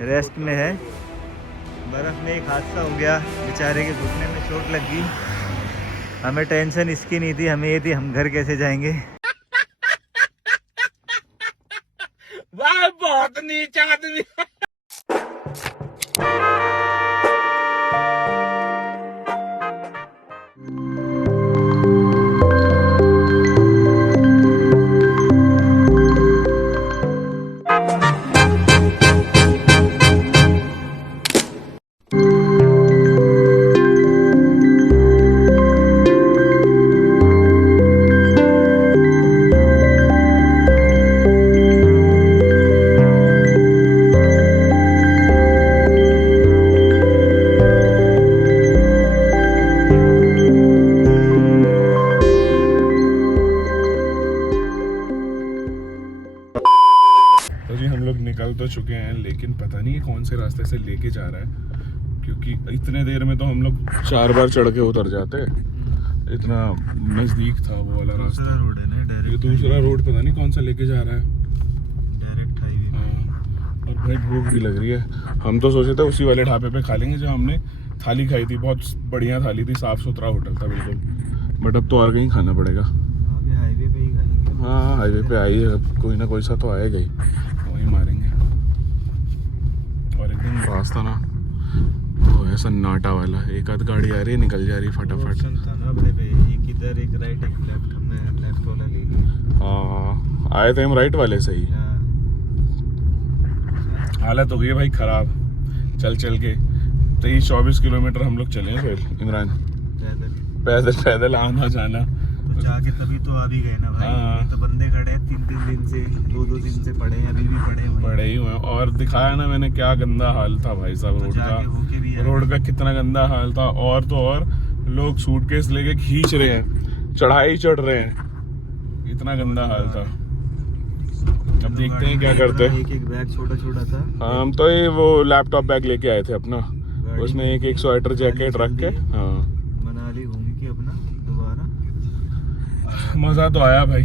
Rest में है। बर्फ़ में एक हादसा हो गया, बेचारे के घुटने में चोट लग गई। हमें टेंशन इसकी नहीं थी, हमें ये थी हम घर कैसे जाएंगे। वाह बहुत नीच आदमी। तो जी हम लोग निकल तो चुके हैं, लेकिन पता नहीं कौन से रास्ते से लेके जा रहा है, क्योंकि इतने देर में तो हम लोग 4 बार चढ़ के उतर जाते। इतना नजदीक था वो वाला रास्ता। रोड है ना डायरेक्ट, ये दूसरा रोड पता नहीं कौन सा लेके जा रहा है। Direct highway. हाँ, और भाई भूख भी लग रही है। हम तो सोचे थे उसी वाले ढाबे पे खा लेंगे जो हमने थाली खाई थी। बहुत बढ़िया थाली थी, साफ सुथरा होटल था बिल्कुल। बट अब तो और कहीं खाना पड़ेगा। आगे हाईवे पे ही खाएंगे। हाँ हाईवे पे आई है, अब कोई ना कोई सा तो आएगा ही, वहीं मारेंगे। और एकदम रास्ता ना वो है सन्नाटा वाला, एक आध गाड़ी आ रही है, निकल जा रही है फटाफट। ऑप्शन था ना अपने पे, एक इधर एक राइट एक लेफ्ट, हमने लेफ्ट वाला ले लिया। हाँ आए थे हम राइट वाले से ही। हाँ। हालत हो गई है भाई खराब, चल चल के 23-24 किलोमीटर हम लोग चले हैं फिर इमरान, पैदल पैदल पैदल आना जाना। तो जाके तभी तो आ भी गए ना भाई। हाँ। ये तो बंदे खड़े हैं 3-3 दिन से, 2-2 दिन से पड़े हैं, अभी भी पड़े हुए हैं। पड़े ही हुए हैं। और दिखाया ना मैंने क्या गंदा हाल था भाई साहब तो रोड जाके होके भी का, आ रोड का कितना गंदा हाल था। और तो और लोग सूटकेस लेके खींच रहे हैं, चढ़ाई चढ़ रहे हैं, इतना गंदा हाल था। अब देखते हैं क्या करते हैं। एक एक बैग छोटा छोटा था। हाँ हम तो ये वो लैपटॉप बैग लेके आए थे अपना, उसमें एक स्वेटर जैकेट रख के। हाँ मनाली घूम के अपना दोबारा मज़ा तो आया भाई,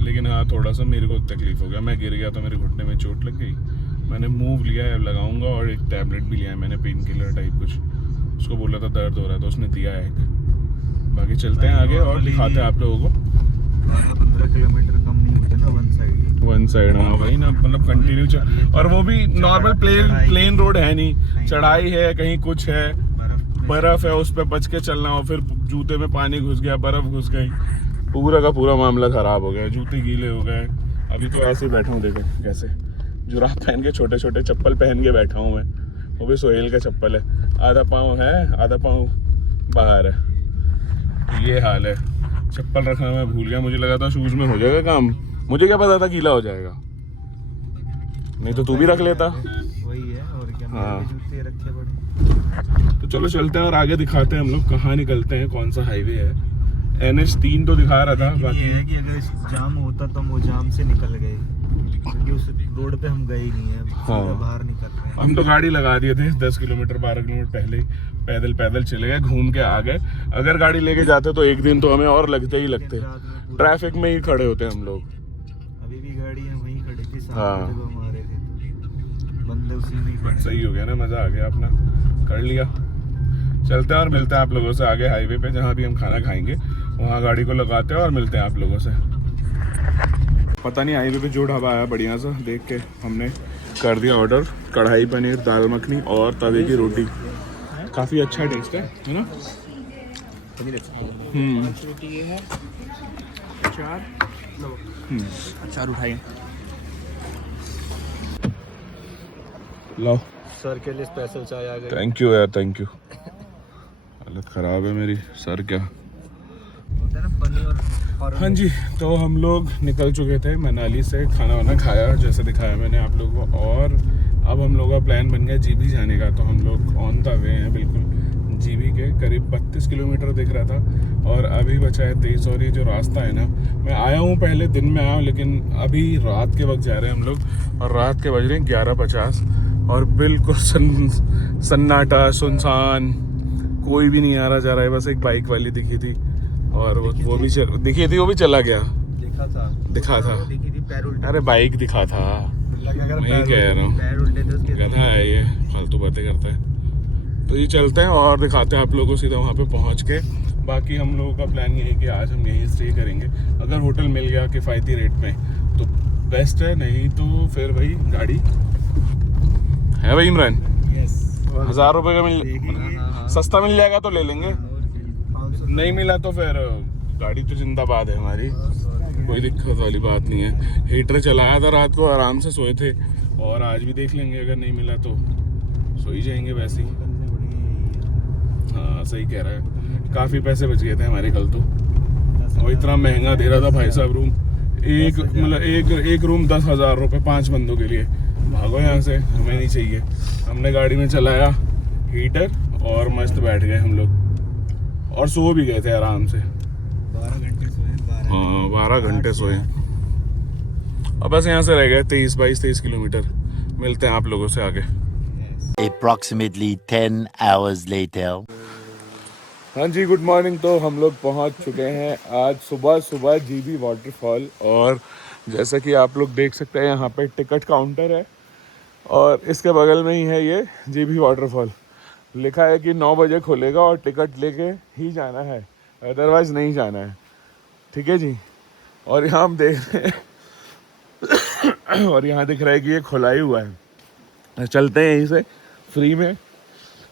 लेकिन हाँ थोड़ा सा मेरे को तकलीफ हो गया। मैं गिर गया तो मेरे घुटने में चोट लग गई। मैंने मूव लिया है, अब लगाऊंगा। और एक टैबलेट भी लिया है मैंने, पेन किलर टाइप कुछ। उसको बोला था दर्द हो रहा है तो उसने दिया है एक। बाकी चलते हैं आगे और दिखाते हैं आप लोगों को। 15 किलोमीटर कम नहीं होता ना वन साइड। हाँ भाई ना, मतलब कंटिन्यू और वो भी नॉर्मल प्लेन रोड है नहीं, चढ़ाई है, कहीं कुछ है, बर्फ है, उस पर बच के चलना। और फिर जूते में पानी घुस गया, बर्फ घुस गई, पूरा का पूरा मामला खराब हो गया, जूते गीले हो गए। अभी तो ऐसे ही बैठा हूँ, देखो कैसे जुराब पहन के, छोटे छोटे चप्पल पहन के बैठा हूँ मैं, वो भी सोहेल का चप्पल है। आधा पाँव है, आधा पाँव बाहर है, तो ये हाल है। चप्पल रखना मैं भूल गया, मुझे लगा था शूज में हो जाएगा काम, मुझे क्या पता था गीला हो जाएगा, नहीं तो तू भी रख लेता। वही है और क्या। हाँ। मेरे भी जूते रखे पड़े। तो चलो चलते हैं और आगे दिखाते हैं हम लोग कहाँ निकलते हैं, कौन सा हाईवे है। NH3 तो दिखा रहा था, ये बाकी है कि अगर जाम होता तो हम वो जाम से निकल गए, क्योंकि उस रोड पे हम गए ही नहीं है। हाँ। सीधा बाहर निकल रहे हैं। हम तो गाड़ी लगा दिए थे 10 किलोमीटर 12 किलोमीटर पहले ही, पैदल पैदल चले गए, घूम के आ गए। अगर गाड़ी लेके जाते तो एक दिन तो हमें और लगते ही लगते, रात में पूरा- ट्रैफिक में ही खड़े होते हम लोग। अभी भी गाड़ियाँ वहीं खड़ी थी, सामने हाँ। जब हम आ रहे थे तो बंदे उसी में ही खड़े। सही हो गया ना, मज़ा आ गया, अपना कर लिया। चलते हैं और मिलते हैं आप लोगों से आगे हाईवे पे, जहाँ भी हम खाना खाएंगे वहाँ गाड़ी को लगाते हैं और मिलते हैं आप लोगों से। पता नहीं हाईवे पे जो ढाबा आया बढ़िया सा, देख के हमने कर दिया ऑर्डर। कढ़ाई पनीर, दाल मखनी और तवे की रोटी, काफ़ी अच्छा टेस्ट है ना। रोटी ये है, अचार उठाइए। लो सर के लिए स्पेशल चाय आ गई। थैंक यू यार, थैंक यू। हालत ख़राब है मेरी, सर क्या। होता है ना पनीर और हाँ जी, तो हम लोग निकल चुके थे मनाली से, खाना वाना खाया जैसे दिखाया मैंने आप लोगों को। और अब हम लोगों का प्लान बन गया जीबी जाने का। तो हम लोग ऑन द वे हैं बिल्कुल जीबी के। करीब 32 किलोमीटर दिख रहा था और अभी बचा है 23। और ये जो रास्ता है ना, मैं आया हूँ पहले दिन में आया हूँ, लेकिन अभी रात के वक्त जा रहे हैं हम लोग। और रात के बज रहे हैं 11:50 और बिल्कुल सन्नाटा, सुनसान, कोई भी नहीं आ रहा जा रहा है। बस एक बाइक वाली दिखी थी और वो भी दिखी थी, वो भी चला गया। दिखा था दिखा था, दिखी थी पैर उल्टी। अरे बाइक दिखा था। मैं कह रहा हूँ पैर उल्टे थे उसके। गधा है ये, फालतू बातें करता है। तो ये चलते हैं और दिखाते हैं आप लोगों को सीधा वहाँ पे पहुँच के। बाकी हम लोगों का प्लान ये है कि आज हम यहीं स्टे करेंगे। अगर होटल मिल गया किफ़ायती रेट में तो बेस्ट है, नहीं तो फिर भाई गाड़ी है भाई इमरान। 1000 रुपये का मिल सस्ता मिल जाएगा तो ले लेंगे, नहीं मिला तो फिर गाड़ी तो जिंदाबाद है हमारी, कोई दिक्कत वाली बात नहीं है। हीटर चलाया था रात को, आराम से सोए थे, और आज भी देख लेंगे, अगर नहीं मिला तो सो ही जाएंगे वैसे ही। हाँ सही कह रहा है, काफ़ी पैसे बच गए थे हमारे कल तो। और इतना महंगा दे रहा था भाई साहब रूम, एक मतलब एक रूम 10,000 रुपये 5 बंदों के लिए। भागो यहाँ से, हमें नहीं चाहिए। हमने गाड़ी में चलाया हीटर और मस्त बैठ गए हम लोग, और सो भी गए थे आराम से। 12 घंटे सोए। हाँ 12 घंटे सोए। अब बस यहाँ से रह गए 23 किलोमीटर। मिलते हैं आप लोगों से आगे। Approximately 10 hours later. हाँ जी, गुड मॉर्निंग। तो हम लोग पहुँच चुके हैं आज सुबह जीबी वाटरफॉल। और जैसा कि आप लोग देख सकते हैं यहाँ पे टिकट काउंटर है, और इसके बगल में ही है ये जीबी वाटरफॉल। लिखा है कि 9 बजे खुलेगा और टिकट लेके ही जाना है, अदरवाइज नहीं जाना है। ठीक है जी। और यहाँ हम देख रहे हैं और यहाँ दिख रहा है कि ये खुला ही हुआ है। चलते हैं यहीं से, फ्री में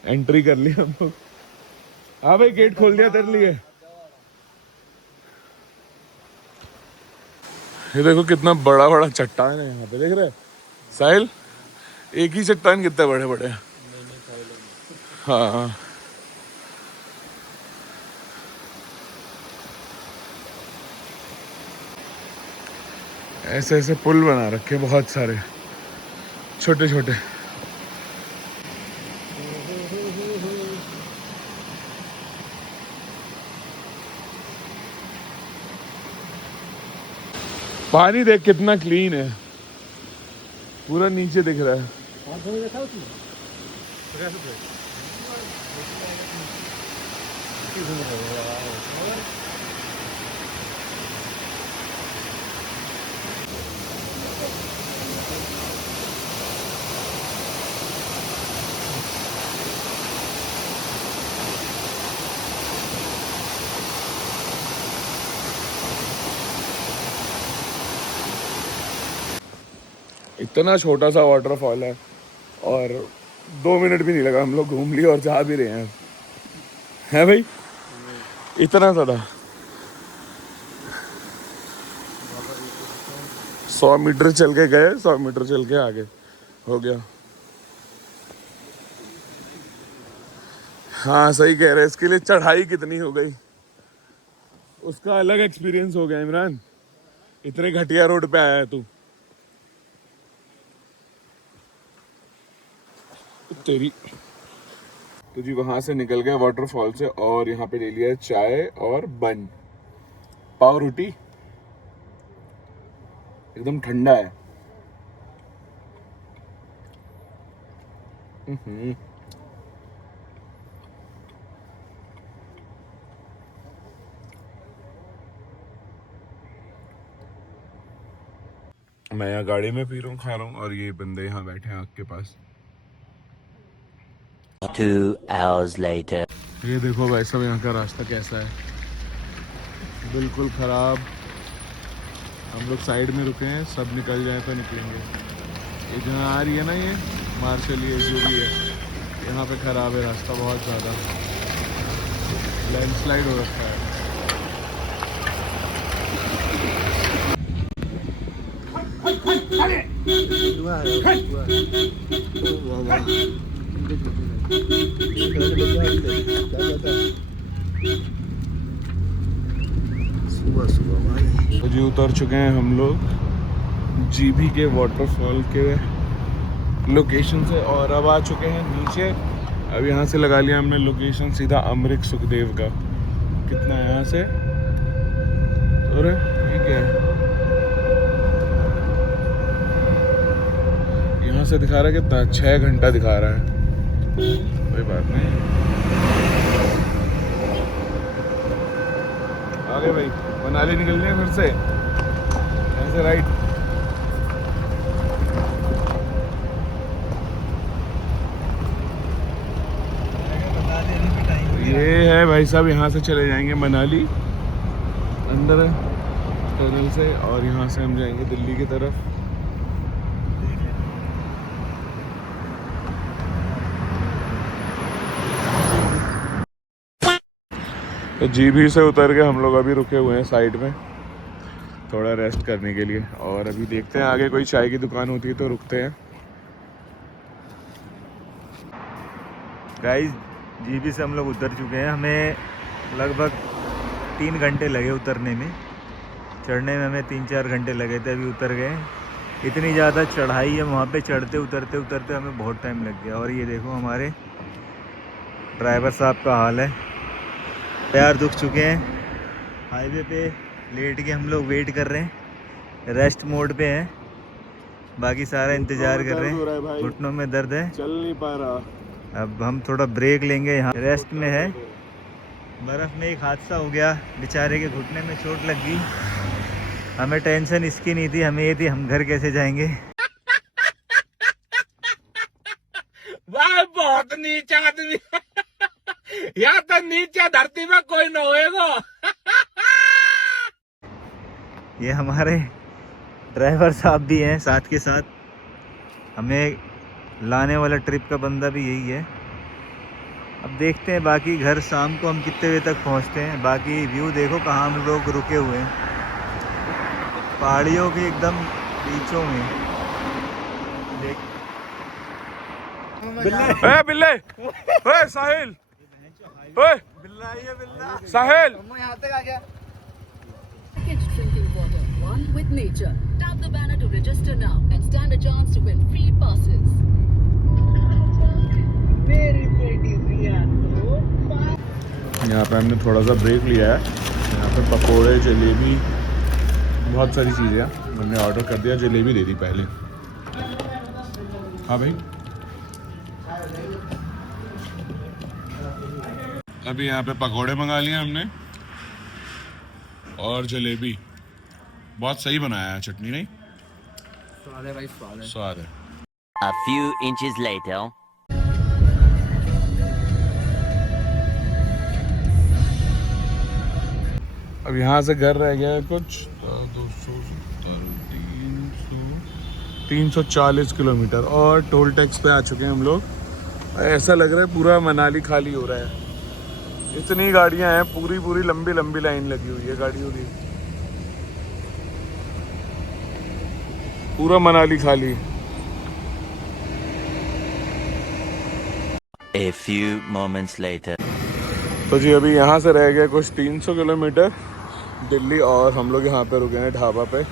एंट्री कर ली हम लोग। हाँ भाई गेट खोल दिया तेरे लिए। ये देखो कितना बड़ा बड़ा चट्टान है यहाँ पे, देख रहे हैं साहिल? एक ही चट्टान कितने बड़े बड़े हैं। हाँ ऐसे ऐसे पुल बना रखे बहुत सारे छोटे छोटे। पानी देख कितना क्लीन है, पूरा नीचे दिख रहा है। इतना छोटा सा वाटरफॉल है और 2 मिनट भी नहीं लगा, हम लोग घूम लिए और जा भी रहे हैं। है भाई इतना ज़्यादा 100 मीटर चल के गए, 100 मीटर चल के आगे हो गया। हाँ सही कह रहे हैं, इसके लिए चढ़ाई कितनी हो गई, उसका अलग एक्सपीरियंस हो गया। इमरान इतने घटिया रोड पे आया है तू, तेरी। तो जी वहां से निकल गए वाटरफॉल से, और यहाँ पे ले लिया चाय और बन, पाव रोटी, एकदम ठंडा है। मैं यहाँ गाड़ी में पी रहा हूँ, खा रहा हूँ, और ये बंदे यहाँ बैठे हैं आग के पास। 2 hours later. ये देखो भाई साहब यहाँ का रास्ता कैसा है, बिल्कुल ख़राब। हम लोग साइड में रुके हैं, सब निकल जाए तो निकलेंगे। ये जहाँ आ रही है ना ये मार्शल, ये जो भी है, यहाँ पे ख़राब है रास्ता बहुत ज़्यादा, लैंडस्लाइड हो रखा है। तो जी उतर चुके हैं हम लोग जीबी के वाटरफॉल के लोकेशन से, और अब आ चुके हैं नीचे। अब यहाँ से लगा लिया हमने लोकेशन सीधा अमृत सुखदेव का। कितना है यहाँ से? अरे ये क्या है, यहाँ से दिखा रहा है कितना, 6 घंटा दिखा रहा है। कोई बात नहीं, आगे भाई मनाली निकलने हैं फिर से, ऐसे राइट। भाई साहब यहाँ से चले जाएंगे मनाली, अंदर है टनल से, और यहाँ से हम जाएंगे दिल्ली की तरफ। तो जीभी से उतर के हम लोग अभी रुके हुए हैं साइड में थोड़ा रेस्ट करने के लिए, और अभी देखते हैं आगे कोई चाय की दुकान होती है तो रुकते हैं। गाइस जीबी से हम लोग उतर चुके हैं। हमें लगभग 3 घंटे लगे उतरने में, चढ़ने में हमें 3-4 घंटे लगे थे, अभी उतर गए। इतनी ज़्यादा चढ़ाई है वहाँ पे, चढ़ते उतरते उतरते हमें बहुत टाइम लग गया। और ये देखो हमारे ड्राइवर साहब का हाल है, पैर दुख चुके हैं। हाईवे पे लेट के हम लोग वेट कर रहे हैं, रेस्ट मोड पे हैं, बाकी सारा इंतज़ार कर रहे हैं। घुटनों में दर्द है, चल नहीं पा रहा। अब हम थोड़ा ब्रेक लेंगे, यहाँ रेस्ट में है। बर्फ़ में एक हादसा हो गया, बेचारे के घुटने में चोट लग गई। हमें टेंशन इसकी नहीं थी, हमें ये थी हम घर कैसे जाएंगे। वाह बहुत नीचा आदमी या तो नीचे धरती में कोई न होएगा। ये हमारे ड्राइवर साहब भी हैं साथ के साथ, हमें लाने वाला ट्रिप का बंदा भी यही है। अब देखते हैं बाकी घर शाम को हम कितने बजे तक पहुंचते हैं। बाकी व्यू देखो कहाँ हम लोग रुके हुए हैं, पहाड़ियों के एकदम बीचों में। देख बिल्ले बिल्ले, ओए साहिल, ओए बिल्ला साहिल। Packaged drinking water, one with nature. Tap the banner to register now and stand a chance to win free passes. यहाँ पे हमने थोड़ा सा ब्रेक लिया है। यहाँ पे पकोड़े, जलेबी, बहुत सारी चीज़ें हमने ऑर्डर कर दिया। जलेबी दे दी पहले। हाँ भाई, अभी यहाँ पे पकोड़े मंगा लिए हमने और जलेबी। बहुत सही बनाया है, चटनी नहीं, स्वाद है भाई, स्वाद है। A few inches later. अब यहाँ से घर रह गया है कुछ 340 किलोमीटर, और टोल टैक्स पे आ चुके हैं हम लोग। ऐसा लग रहा है पूरा मनाली खाली हो रहा है, इतनी गाड़ियां हैं, पूरी पूरी लंबी लंबी लाइन लगी हुई है गाड़ियों की, पूरा मनाली खाली। A few moments later. तो जी अभी यहाँ से रह गया कुछ 300 किलोमीटर दिल्ली, और हम लोग यहाँ पे रुके हैं ढाबा पे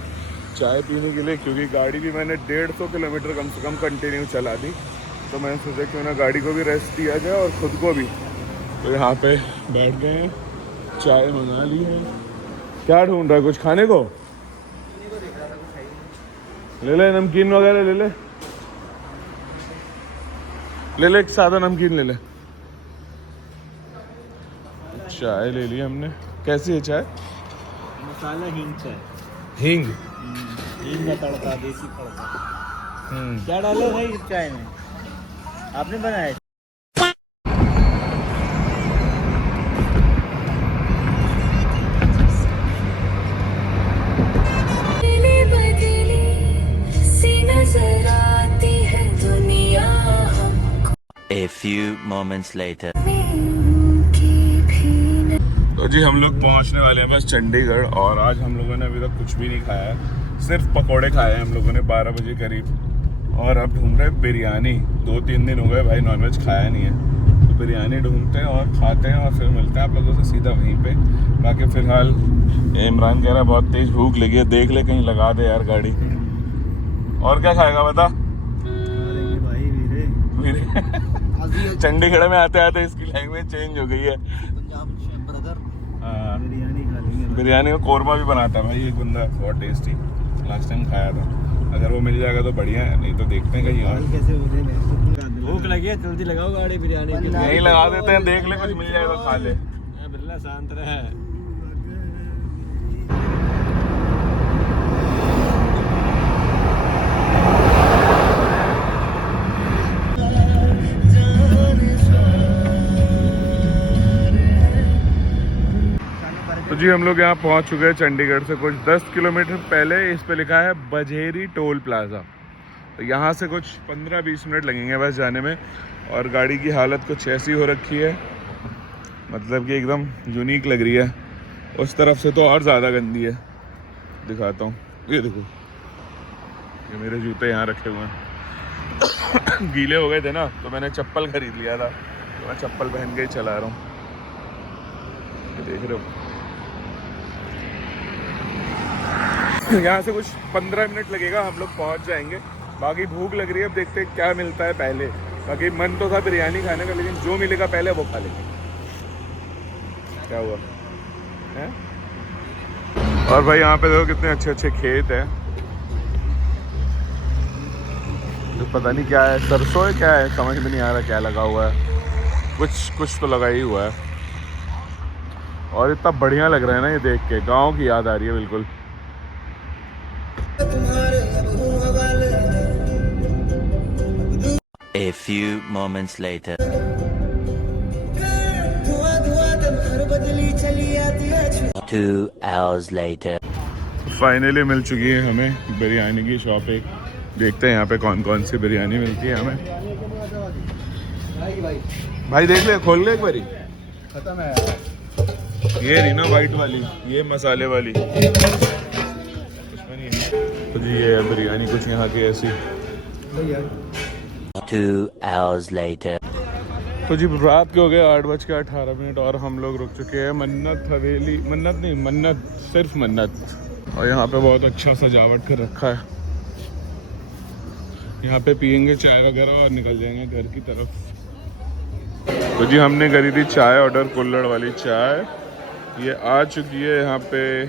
चाय पीने के लिए, क्योंकि गाड़ी भी मैंने 150 किलोमीटर कम से कम कंटिन्यू चला दी। तो मैंने सोचा क्यों ना गाड़ी को भी रेस्ट दिया जाए और ख़ुद को भी। तो यहाँ पे बैठ गए हैं, चाय मंगा ली है। क्या ढूंढ रहा है, कुछ खाने को? ले ले नमकीन वगैरह ले ले, ले ले एक सादा नमकीन ले ले। चाय ले ली हमने। कैसी है चाय? मसाला हींग चाय, हींग, हींग का तड़का, देसी तड़का। क्या डालो भाई इस चाय में? आपने बनाया? A few moments later. तो जी हम लोग पहुंचने वाले हैं बस चंडीगढ़, और आज हम लोगों ने अभी तक कुछ भी नहीं खाया है, सिर्फ पकोड़े खाए हैं हम लोगों ने 12 बजे करीब। और अब ढूंढ रहे बिरयानी, 2-3 दिन हो गए भाई नॉनवेज खाया नहीं है, तो बिरयानी ढूंढते हैं और खाते हैं, और फिर मिलते हैं आप लोगों से सीधा वहीं पे। बाकी फ़िलहाल इमरान कह रहा है बहुत तेज़ भूख लगी है, देख ले कहीं लगा दे यार गाड़ी। और क्या खाएगा बता? चंडीगढ़ में आते आते इसकी लैंग्वेज चेंज हो गई है। हाँ, बिरयानी का कोरमा भी बनाता है भाई एक बंदा, बहुत टेस्टी, लास्ट टाइम खाया था। अगर वो मिल जाएगा तो बढ़िया है, नहीं तो देखते हैं कहीं और। भूख लगी है, जल्दी लगाओ गाड़ी बिरयानी की। यहीं लगा देते हैं, देख ले कुछ मिल जाएगा तो खा ले। बिल्ला शांत रहे। जी हम लोग यहाँ पहुँच चुके हैं चंडीगढ़ से कुछ 10 किलोमीटर पहले। इस पे लिखा है बझेरी टोल प्लाज़ा। तो यहाँ से कुछ 15-20 मिनट लगेंगे बस जाने में। और गाड़ी की हालत कुछ ऐसी हो रखी है, मतलब कि एकदम यूनिक लग रही है। उस तरफ से तो और ज़्यादा गंदी है, दिखाता हूँ। ये देखो, ये मेरे जूते यहाँ रखे हुए हैं। गीले हो गए थे ना, तो मैंने चप्पल खरीद लिया था, तो मैं चप्पल पहन के ही चला रहा हूँ। ये देख रहे हो, यहाँ से कुछ 15 मिनट लगेगा, हम लोग पहुँच जाएंगे। बाकी भूख लग रही है, अब देखते हैं क्या मिलता है पहले। बाकी मन तो था बिरयानी खाने का, लेकिन जो मिलेगा पहले वो खा लेंगे। क्या हुआ है? और भाई यहाँ पे देखो कितने अच्छे अच्छे खेत हैं। तो पता नहीं क्या है, सरसों है क्या है, समझ में नहीं आ रहा क्या लगा हुआ है। कुछ तो लगा ही हुआ है। और इतना बढ़िया लग रहा है ना ये देख के, गाँव की याद आ रही है बिल्कुल। A few moments later. 2 hours later. Finally मिल चुकी है हमें बिरयानी की शॉप एक। देखते हैं यहाँ पे कौन कौन सी बिरयानी मिलती है हमें। भाई देख ले, खोल ले एक बारी। खत्म है ये रही ना वाइट वाली, ये मसाले वाली, उसमें नहीं है। तो जी ये है बिरयानी कुछ यहाँ की ऐसी। 2 hours later. तो जी रात के हो गए 8:18 और हम लोग रुक चुके हैं मन्नत हवेली। मन्नत सिर्फ मन्नत। और यहाँ पे बहुत अच्छा सजावट कर रखा है। यहाँ पे पियेंगे चाय वगैरह और निकल जाएंगे घर की तरफ। तो जी हमने करी थी चाय ऑर्डर, कुल्हड़ वाली चाय। ये आ चुकी है यहाँ पे।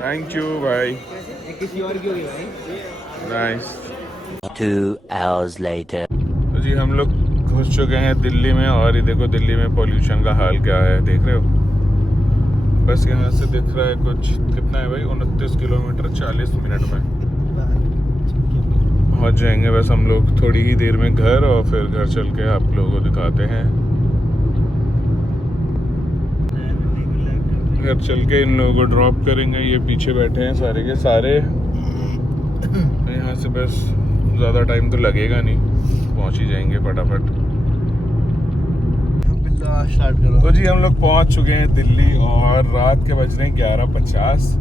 थैंक यू भाई। किसी और की होगी भाई। नाइस। 2 hours later. तो जी हम लोग घुस चुके हैं दिल्ली में। और ये देखो दिल्ली में पॉल्यूशन का हाल क्या है, देख रहे हो। बस यहाँ से दिख रहा है कुछ, कितना है भाई, 29 किलोमीटर 40 मिनट में पहुँच जाएंगे बस हम लोग थोड़ी ही देर में घर। और फिर घर चल के आप लोगों को दिखाते हैं। घर चल के इन लोगों को ड्रॉप करेंगे। ये पीछे बैठे हैं सारे के सारे। यहाँ से बस ज़्यादा टाइम तो लगेगा नहीं, पहुँच ही जाएंगे फटाफट। तो जी हम लोग पहुँच चुके हैं दिल्ली और रात के बज रहे हैं 11:50।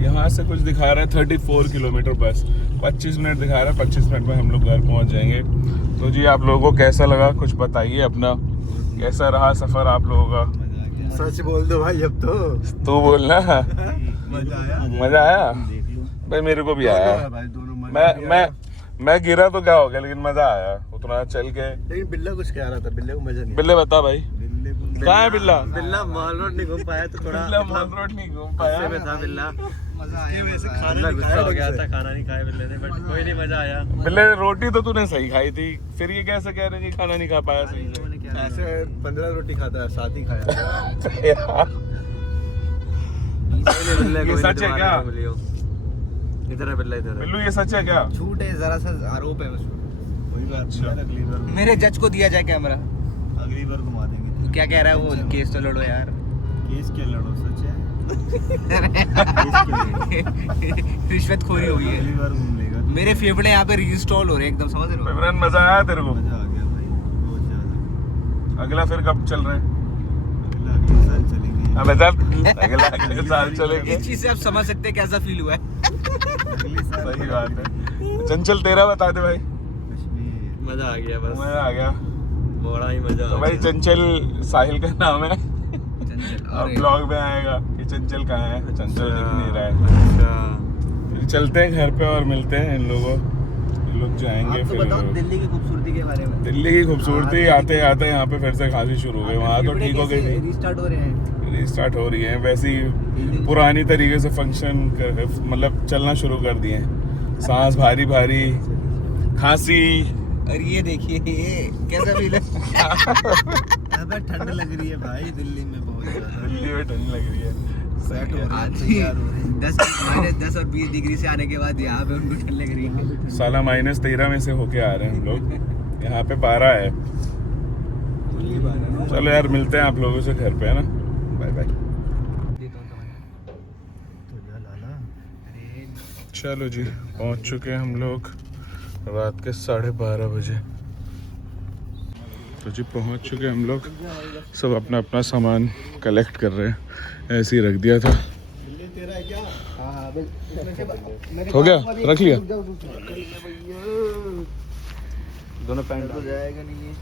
यहाँ से कुछ दिखा रहा है 34 किलोमीटर, बस 25 मिनट दिखा रहा है। 25 मिनट में हम लोग घर पहुँच जाएंगे। तो जी आप लोगों को कैसा लगा कुछ बताइए अपना, कैसा रहा सफ़र आप लोगों का? सच बोल दो भाई अब तो। तू बोलना। मजा आया भाई, मेरे को भी आया। मैं गिरा तो क्या हो गया, लेकिन मजा आया उतना चल के। लेकिन बिल्ला कुछ कह रहा था, बिल्ले को मजा नहीं। बिल्ले बता भाई, कहाँ है बिल्ला? बिल्ला मॉल रोड नहीं घूम पाया, तो थोड़ा बिल्ला मॉल रोड नहीं घूम पाया। में था बिल्ला। मजा आया, वैसे खाना गुस्सा हो गया था, खाना नहीं खाया बिल्ले ने, बट कोई नहीं, मजा आया। बिल्ले रोटी तो तूने सही खाई थी, फिर ये कैसे कह रहे हैं कि खाना नहीं खा पाया सही से? ऐसे 15 रोटी खाता है, 7 ही खाया। ये सच है क्या? इधर है बिल्ला, इधर है। बिल्लू ये सच है क्या? झूठ है, जरा सा आरोप है उसमें। वही बात। अच्छा। अगली बार मेरे जज को दिया जाए कैमरा। अगली बार घुमा देंगे। क्या कह रहा है वो? केस तो लड़ो यार। केस क्या लड़ो, सच है। रिश्वतखोरी हुई है। अगली बार घूम लेगा। मेरे फेफड़े यहाँ पे रीइंस्टॉल हो रहे हैं एकदम, समझ रहे हो? विवरण मजा आया तेरे को? मजा आ गया भाई, बहुत ज्यादा। अगला फिर कब चल रहे हैं? अगले साल चलेंगे। अबे तब अगले साल चलेंगे। इस चीज से आप समझ सकते हैं कैसा फील हुआ है। अगले साल सही बात है। चंचल तेरा बता दे भाई। कश्मीर। मजा आ गया, बस मजा आ गया। बड़ा ही मजा तो आ भाई गया। चंचल साहिल का नाम है। चंचल, और अरे, ब्लॉग में आएगा कि चंचल कहाँ है। चंचल दिख नहीं रहा है। अच्छा, चलते हैं घर पे और मिलते हैं इन लोगों। ये लोग जाएंगे आप तो फिर। बताओ दिल्ली की खूबसूरती के बारे में। दिल्ली की खूबसूरती आते आते यहाँ पे फिर से खांसी शुरू हो गई। वहाँ तो ठीक हो गई थी, रिस्टार्ट हो रहे हैं। रिस्टार्ट हो रही है। वैसे ही पुरानी तरीके से फंक्शन मतलब चलना शुरू कर दिए हैं। सांस भारी भारी, खांसी। और ये देखिए ये कैसा फील है। अबे ठंड लग रही है भाई दिल्ली में, बहुत ज्यादा। दिल्ली में ठंड लग रही है। सेट हो रहे हैं, आज तैयार हो रहे हैं। 10 और 20 डिग्री से आने के बाद यहाँ पे उनको ठंड लग रही है। साला -13 में से होके आ रहे हैं हम लोग। यहाँ पे 12 है। चलो यार मिलते हैं आप लोगों से घर पे, है ना। Bye bye. चलो जी पहुंच चुके हैं हम लोग रात के 12:30 बजे। तो जी पहुंच चुके हैं हम लोग, सब अपना अपना सामान कलेक्ट कर रहे हैं, ऐसे ही रख दिया था। हो गया, रख लिया। दोनों पैंट तो जाएगा नहीं ये।